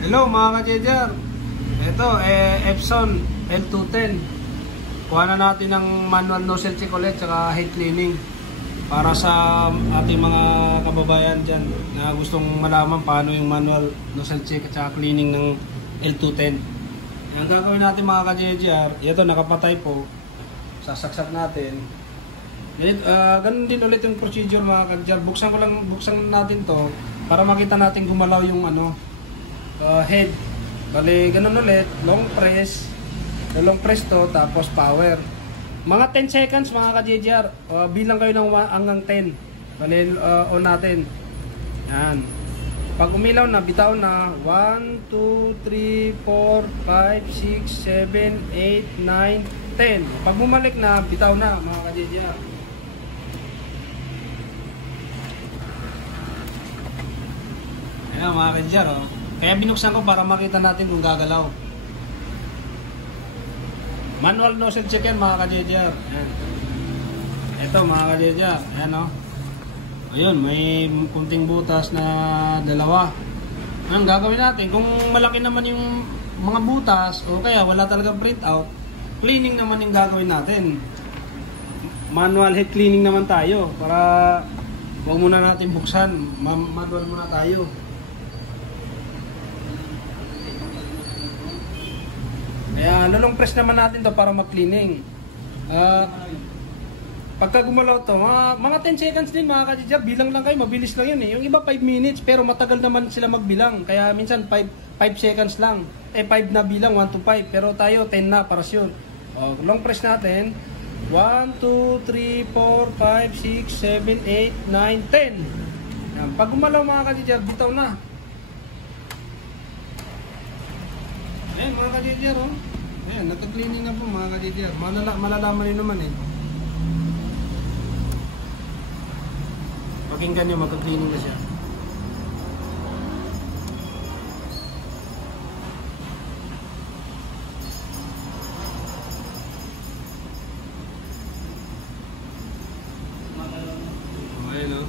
Hello mga ka-JJR. Ito Epson L210. Kuha na natin ng manual nozzle check ulit saka head cleaning para sa ating mga kababayan dyan na gustong malaman paano yung manual nozzle check at saka cleaning ng L210. Ang gagawin natin mga ka-JJR, ito nakapatay po. Sasaksak natin. Ganun din ulit yung procedure mga ka-JJR. Buksan natin to para makita natin gumalaw yung head. Bali, ganun ulit, long press to, tapos power. Mga 10 seconds mga ka-JJR, bilang kayo ng 1 hanggang 10. Bali, on natin. Yan. Pag umilaw na, bitaw na. 1, 2, 3, 4, 5, 6, 7, 8, 9, 10. Pag bumalik na, bitaw na mga ka-JJR. Ayan mga ka-JJR, oh. Kaya binuksan ko para makita natin kung gagalaw. Manual nozzle check yan mga ka-JJR. Ito mga ka-JJR. Ayan o. Ayun, may kunting butas na dalawa. Ang gagawin natin, kung malaki naman yung mga butas o kaya wala talagang print out, cleaning naman yung gagawin natin. Manual head cleaning naman tayo para huwag muna natin buksan. Manual muna tayo. Kaya lulong press naman natin to para mag-cleaning. Pagka gumalaw to, mga 10 seconds din mga ka-JJR, bilang lang kayo, mabilis lang yun eh. Yung iba 5 minutes, pero matagal naman sila magbilang. Kaya minsan 5 seconds lang. 5 na bilang, 1 to 5. Pero tayo 10 na, para sure. Long press natin. 1, 2, 3, 4, 5, 6, 7, 8, 9, 10. Yan. Pag gumalaw mga ka-JJR, bitaw na. Ayan mga ka-JJR, oh. Ayan, nagka-cleaning na po mga ka-JJR. Malalaman nyo naman eh. Pakinggan nyo, magka-cleaning na siya. Ayan, oh.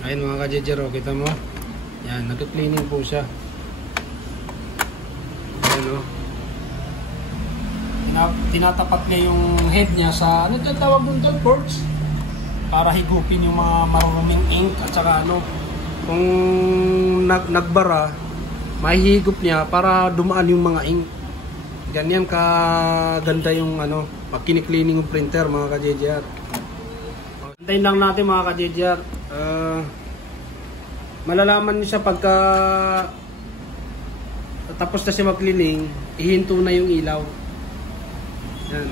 Ayan mga ka-JJR, kita mo. Yan, nagka-cleaning po siya. Ayan o. Tinatapat niya yung head niya sa, ano ito tawag doon dyan, ports? Para higupin yung mga maruruming ink at saka kung nagbara, mahihigop niya para dumaan yung mga ink. Ganyan kaganda yung pag kini-cleaning yung printer mga ka-JJR. Antayin lang natin mga ka-JJR. Malalaman niyo siya pagka tapos na siya mag-cleaning, ihinto na yung ilaw. Yan.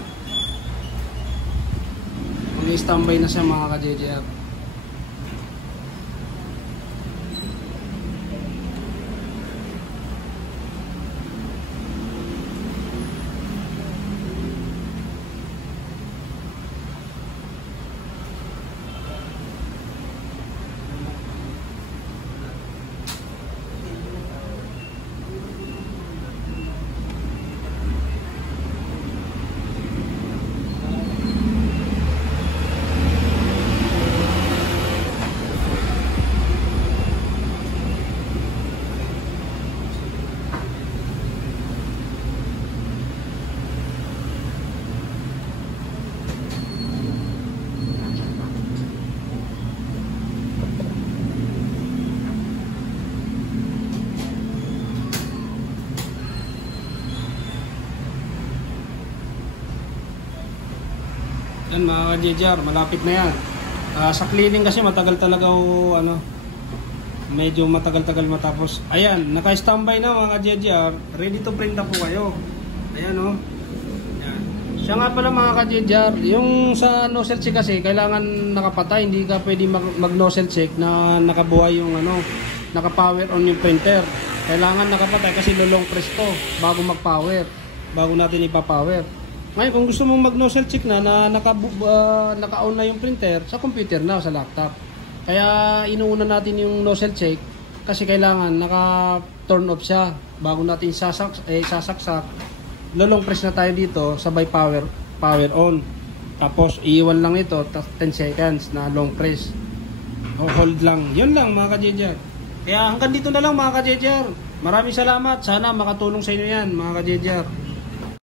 Mag-standby na siya mga ka-JJR. Yan mga ka-JJR, malapit na yan. Sa cleaning kasi matagal talaga medyo matagal-tagal matapos. Ayan, naka-standby na mga ka-JJR. Ready to print na po kayo. Ayan o. Yan. Siya nga pala mga ka-JJR, yung sa nozzle check kasi kailangan nakapatay. Hindi ka pwede mag-nozzle check na nakabuhay yung naka-power on yung printer. Kailangan nakapatay kasi lulong press to bago mag-power. Bago natin ipa-power. Ngayon, kung gusto mong mag-nozzle check na naka-on na yung printer, sa computer na, sa laptop. Kaya inuuna natin yung nozzle check kasi kailangan naka-turn off siya bago natin sasaksak. Lulong press na tayo dito, sabay power on. Tapos iiwan lang ito 10 seconds na long press. O hold lang. Yun lang mga ka-JJR. Kaya hanggang dito na lang mga ka-JJR. Maraming salamat. Sana makatulong sa inyo yan mga ka-JJR.